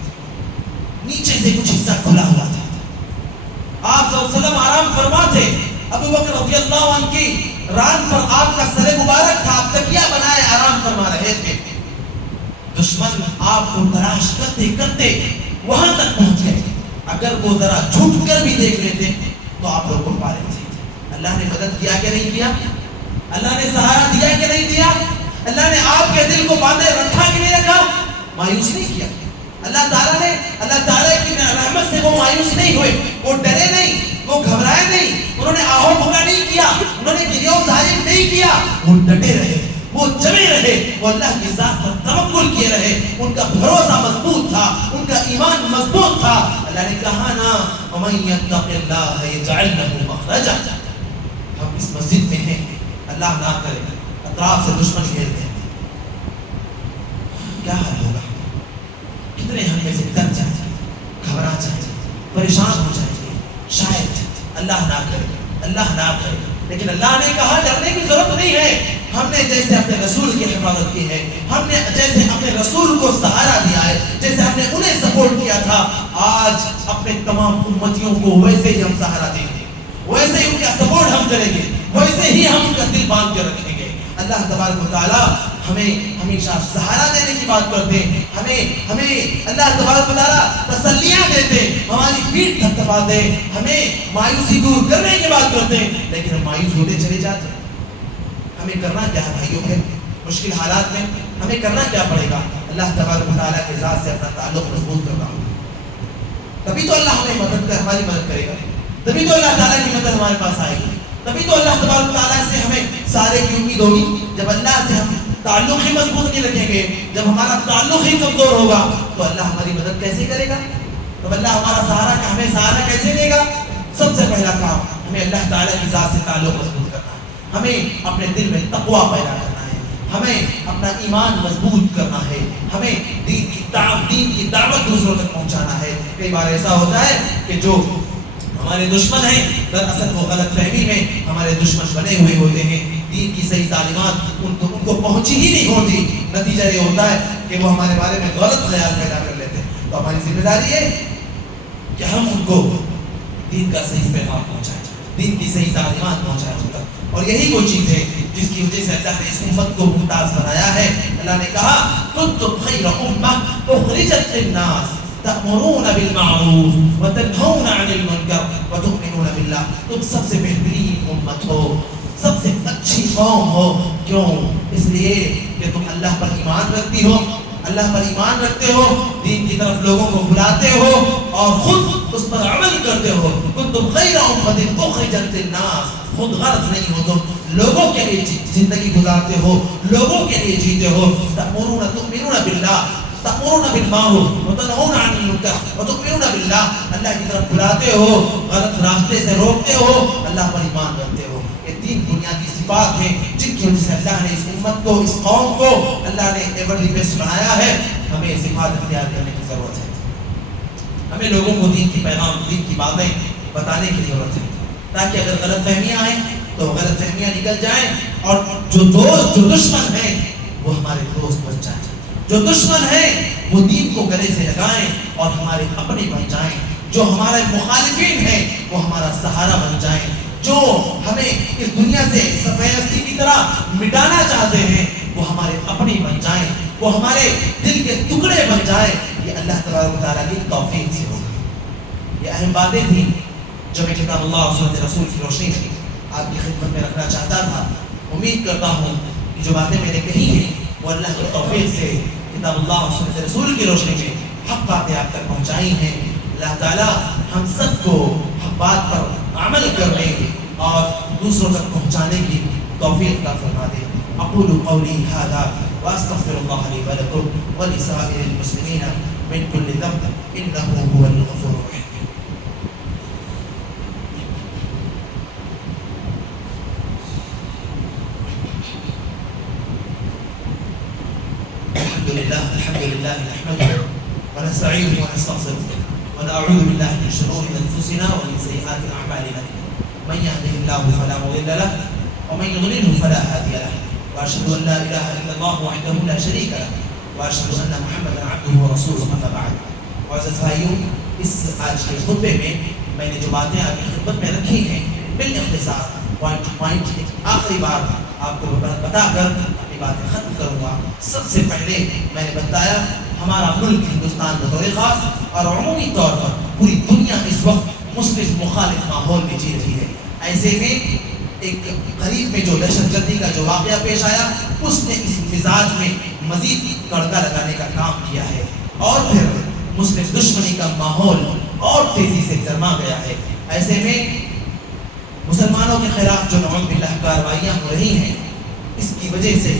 نیچے سے کچھ حصہ کھلا ہوا تھا، آپ صلی اللہ علیہ وسلم آرام فرما تھے، ابو بکر رضی اللہ عنہ کی ران پر آپ کا سر مبارک تھا، آپ تکیہ بنائے آرام فرما رہے تھے، دشمن آپ کو تلاش کرتے کرتے وہاں تک پہنچ گئے، اگر وہ ذرا جھک کر بھی دیکھ لیتے تو آپ لوگ کو پا لیتے۔ اللہ نے مدد کیا کہ نہیں کیا؟ اللہ نے سہارا دیا کہ نہیں دیا؟ اللہ نے آپ کے دل کو باندھے رکھا کہ نہیں رکھا؟ مایوس نہیں کیا اللہ تعالیٰ نے، اللہ تعالیٰ کی رحمت سے وہ مایوس نہیں ہوئے، وہ ڈرے نہیں، وہ گھبرائے نہیں، انہوں نے آہو بھگا نہیں کیا، انہوں نے گریہ ظاہر نہیں کیا، وہ ڈٹے رہے، وہ جمے رہے، وہ اللہ کی ذات پر توکل کیے رہے، ان کا بھروسہ مضبوط تھا، ان کا ایمان مضبوط تھا۔ اللہ نے کہا نا وَمَن يَتَّقِ اللَّهَ يَجْعَلْ لَهُ مَخْرَجًا۔ ہم اس مسجد میں ہیں، اللہ نہ کرے اطراف سے دشمن گھیر دیں، کیا حال ہوگا؟ کتنے ہم میں سے ڈر جائیں گے، گھبرا جائیں گے، پریشان ہو جائیں گے، شاید اللہ نہ کرے، اللہ نہ کرے، لیکن اللہ نے کہا ڈرنے کی ضرورت نہیں ہے۔ ہم نے جیسے اپنے رسول کی حفاظت کی ہے، ہم نے جیسے اپنے رسول کو سہارا دیا ہے، جیسے ہم نے انہیں سپورٹ کیا تھا، آج اپنے تمام امتیوں کو ویسے ہی ہم سہارا دیں گے، ویسے ہی ان کا سپورٹ ہم کریں گے، ویسے ہی ہم ان کا دل باندھ کے رکھیں گے۔ اللہ تبارک و تعالیٰ ہمیں ہمیشہ سہارا دینے کی بات کرتے ہیں، ہمیں اللہ تبارک و تعالیٰ تسلیاں دیتے ہیں، ہماری پیٹھ تھپتھپاتے ہیں، ہمیں مایوسی دور کرنے کی بات کرتے ہیں، لیکن ہم مایوس ہوتے چلے جاتے ہیں۔ ہمیں کرنا کیا ہے بھائیوں؟ پھر مشکل حالات میں ہمیں کرنا کیا پڑے گا؟ اللہ تبارک و تعالیٰ کے ذات سے اپنا تعلق مضبوط کرنا ہوگا، تبھی تو اللہ ہمیں ہماری مدد کرے گا، تبھی تو اللہ تعالیٰ کی مدد ہمارے پاس آئے گی، تبھی تو اللہ تبارک و تعالیٰ سے ہمیں سارے کی امید ہوگی۔ جب اللہ سے ہم تعلق ہی مضبوط نہیں رکھیں گے، جب ہمارا تعلق ہی کمزور ہوگا تو اللہ ہماری مدد کیسے کرے گا؟ تو اللہ ہمارا سہارا ہمیں سہارا کیسے دے گا؟ سب سے پہلا کام ہمیں اللہ تعالیٰ کی ذات سے تعلق مضبوط کرنا ہے، ہمیں اپنے دل میں تقویٰ پیدا کرنا ہے، ہمیں اپنا ایمان مضبوط کرنا ہے، ہمیں دین کی دعوت دوسروں تک پہنچانا ہے۔ کئی بار ایسا ہوتا ہے کہ جو ہمارے دشمن ہیں دراصل وہ غلط فہمی میں ہمارے دشمن بنے ہوئے ہوتے ہیں، دین کی صحیح تعلیمات ان کو پہنچی ہی نہیں ہوتی، نتیجہ یہ ہوتا ہے کہ وہ ہمارے بارے میں غلط خیال پیدا کر لیتے ہیں۔ تو ہماری ذمہ داری ہے کہ ہم ان کو دین کا صحیح پیغام پہنچائیں، دین کی صحیح تعلیمات پہنچائیں ان تک. اور یہی وہ چیز ہے جس کی وجہ سے اللہ نے اس امت کو ممتاز بنایا ہے. اللہ نے کہا کنتم خیر امہ اخرجت للناس تأمرون بالمعروف وتنہون عن المنکر وتؤمنون باللہ. تم سب سے بہترین امت ہو، سب سے اچھی قوم ہو. کیوں؟ اس لیے کہ تم اللہ پر ایمان رکھتی ہو، اللہ پر ایمان رکھتے ہو، دین کی طرف لوگوں کو بلاتے ہو اور خود اس پر عمل کرتے ہو. کنتم خیر امۃ اخرجت للناس. خود غرض نہیں ہو، تم لوگوں کے لیے زندگی گزارتے ہو، لوگوں کے لیے جیتے ہو. تؤمنون باللہ، تأمرون بالمعروف وتنہون عن المنکر وتؤمنون باللہ. اللہ کی طرف بلاتے ہو، غلط راستے سے روکتے ہو، اللہ پر ایمان رکھتے ہو. یہ تین بنیادی صفات ہیں جن کی وجہ سے اللہ نے اس امت کو، اس قوم کو اللہ نے ایورلی بیسٹ بنایا ہے. ہمیں یہ صفات اختیار کرنے کی ضرورت ہے. ہمیں لوگوں کو دین کی پیغام، دین کی باتیں بتانے کی ضرورت ہے، تاکہ اگر غلط فہمیاں آئیں تو غلط فہمیاں نکل جائیں اور جو دوست، جو دشمن ہیں وہ ہمارے دوست بن جائیں، جو دشمن ہیں وہ دین کو گلے سے لگائیں اور ہمارے اپنے بن جائیں. جو ہمارے مخالفین ہیں وہ ہمارا سہارا بن جائیں. جو ہمیں اس دنیا سے سفید کی طرح مٹانا چاہتے ہیں وہ ہمارے اپنے بن جائیں، وہ ہمارے دل کے ٹکڑے بن جائیں. یہ اللہ تبارک و تعالیٰ کی توفیق سے ہوگا. یہ اہم باتیں تھیں جو میں کتاب اللہ اور سنت رسول کی روشنی میں آپ کی خدمت میں رکھنا چاہتا تھا. امید کرتا ہوں کہ جو باتیں میں نے کہی ہیں وہ اللہ کی توفیق سے کتاب اللہ اور سنت رسول کی روشنی میں حق باتیں آپ تک پہنچائی ہیں. اللہ تعالیٰ ہم سب کو حق بات پر عمل کرنے اور دوسروں تک پہنچانے کی توفیق عطا فرما دے. اقول قولی ھذا واستغفر اللہ لی ولکم ولسائر المسلمین من کل ذنب انہ هو الغفور الرحیم. الحمد لله نحمده ونستعينه ونستغفره ونعوذ بالله من شرور انفسنا ومن سيئات اعمالنا. من يهده الله فلا مضل له ومن يضلله فلا هادي له. واشهد ان لا اله الا الله وحده لا شريك له واشهد ان محمدا عبده ورسوله. اما بعد. معزز بھائیوں، اس آج کے خطبے میں نے جو باتیں آپ کی خدمت میں رکھی ہیں بالاختصار پوائنٹ ٹو پوائنٹ آخری بار آپ کو بتا کر اپنی باتیں ختم کروں گا. سب سے پہلے میں نے بتایا ہمارا ملک ہندوستان بطور خاص اور عمومی طور پر پوری دنیا اس وقت مسلم مخالف ماحول میں جی رہی ہے. ایسے میں ایک قریب میں جو دہشت گردی کا جو واقعہ پیش آیا اس نے اس مزاج میں مزید تڑکا لگانے کا کام کیا ہے اور پھر مسلم دشمنی کا ماحول اور تیزی سے گرما گیا ہے. ایسے میں مسلمانوں کے خلاف جو نعوذ باللہ کارروائیاں ہو رہی ہیں اس کی وجہ سے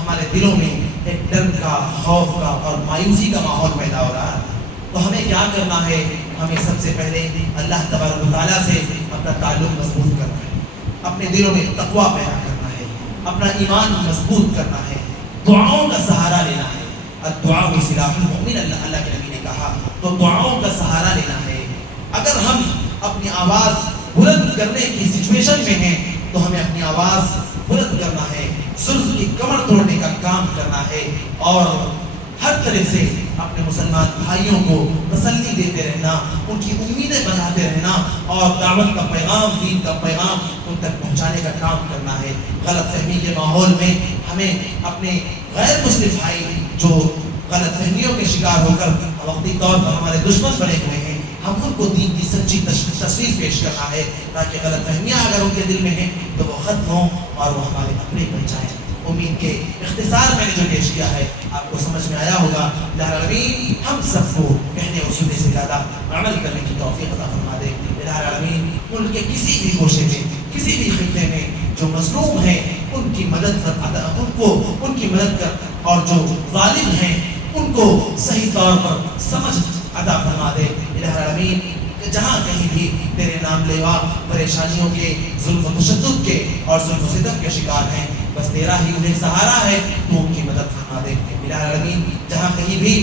ہمارے دلوں میں ایک ڈر کا، خوف کا اور مایوسی کا ماحول پیدا ہو رہا ہے. تو ہمیں کیا کرنا ہے؟ ہمیں سب سے پہلے اللہ تبارک و تعالیٰ سے اپنا تعلق مضبوط کرنا ہے، اپنے دلوں میں تقویٰ پیدا کرنا ہے، اپنا ایمان مضبوط کرنا ہے، دعاؤں کا سہارا لینا ہے. الدعاء سلاح المؤمن، اللہ کے نبی نے کہا. تو دعاؤں کا سہارا لینا ہے. اگر ہم اپنی آواز بلند کرنے کی سچویشن میں ہیں تو ہمیں اپنی آواز بلند کرنا ہے، ظلم کی کمر توڑنے کا کام کرنا ہے اور ہر طرح سے اپنے مسلمان بھائیوں کو تسلی دیتے رہنا، ان کی امیدیں بڑھاتے رہنا اور دعوت کا پیغام، دین کا پیغام ان تک پہنچانے کا کام کرنا ہے. غلط فہمی کے ماحول میں ہمیں اپنے غیر مسلم بھائی جو غلط فہمیوں کے شکار ہو کر وقتی طور پر ہمارے دشمن بنے ہوئے ہیں، ہم ان کو دین کی سچی تصویر پیش کرنا ہے تاکہ غلط فہمیاں اگر ان کے دل میں ہیں تو وہ ختم ہوں اور وہ ہمارے اپنے بن جائیں. امید کے اختصار میں نے جو پیش کیا ہے آپ کو سمجھ میں آیا ہوگا. اللہ العالمین ہم سب کو کہنے اور سننے سے زیادہ عمل کرنے کی توفیق عطا فرما دے. اللہ العالمین ملک کے کسی بھی گوشے میں، کسی بھی خطے میں جو مظلوم ہیں ان کی مدد کر اور جو ظالم ہیں ان کو صحیح طور پر سمجھ عطا فرما دے. الہ العالمین جہاں کہیں بھی تیرے نام لیوا پریشانیوں کے، ظلم و تشدد کے اور ظلم و ستم کے شکار ہیں، بس تیرا ہی انہیں سہارا ہے، تو ان کی مدد فرما دے. الہ العالمین جہاں کہیں بھی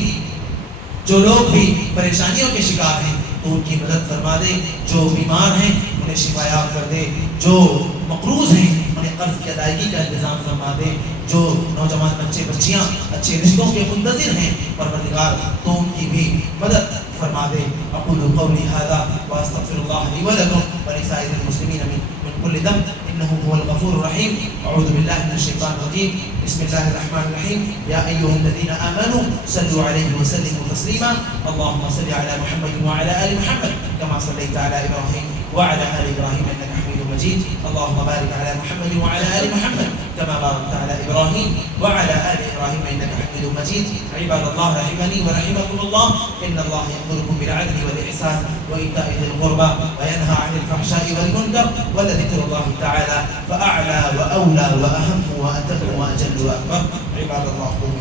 جو لوگ بھی پریشانیوں کے شکار ہیں تو ان کی مدد فرما دے، جو بیمار ہیں انہیں شفایاب کر دے، جو مقروض ہیں انہیں قرض کی ادائیگی کا انتظام فرما دے، جو نوجوان بچے بچیاں اچھے رشتوں کے منتظر ہیں پروردگار تو ان کی بھی مدد فرما دے۔ اقول قولی ھذا واستغفر اللہ لی ولکم ولسائر المسلمین من كل ذنب انه هو الغفور الرحیم۔ اعوذ باللہ من الشیطان الرجیم، بسم اللہ الرحمن الرحیم۔ یا ایھا الذین آمنوا صلوا علیہ وسلموا تسلیما، اللهم صل علی محمد وعلی آل محمد كما صلیت علی ابراہیم وعلى آل إبراهيم إنك حميد مجيد، اللهم بارك على محمد وعلى آل محمد كما باركت على إبراهيم وعلى آل إبراهيم إنك حميد مجيد۔ عباد الله رحمني ورحمكم الله، إن الله يأمركم بالعدل والإحسان وإيتاء ذي القربى وينهى عن الفحشاء والمنكر ولذكر الله تعالى فأعلى وأولى وأهم وأتم وأجل وأكبر۔ عباد الله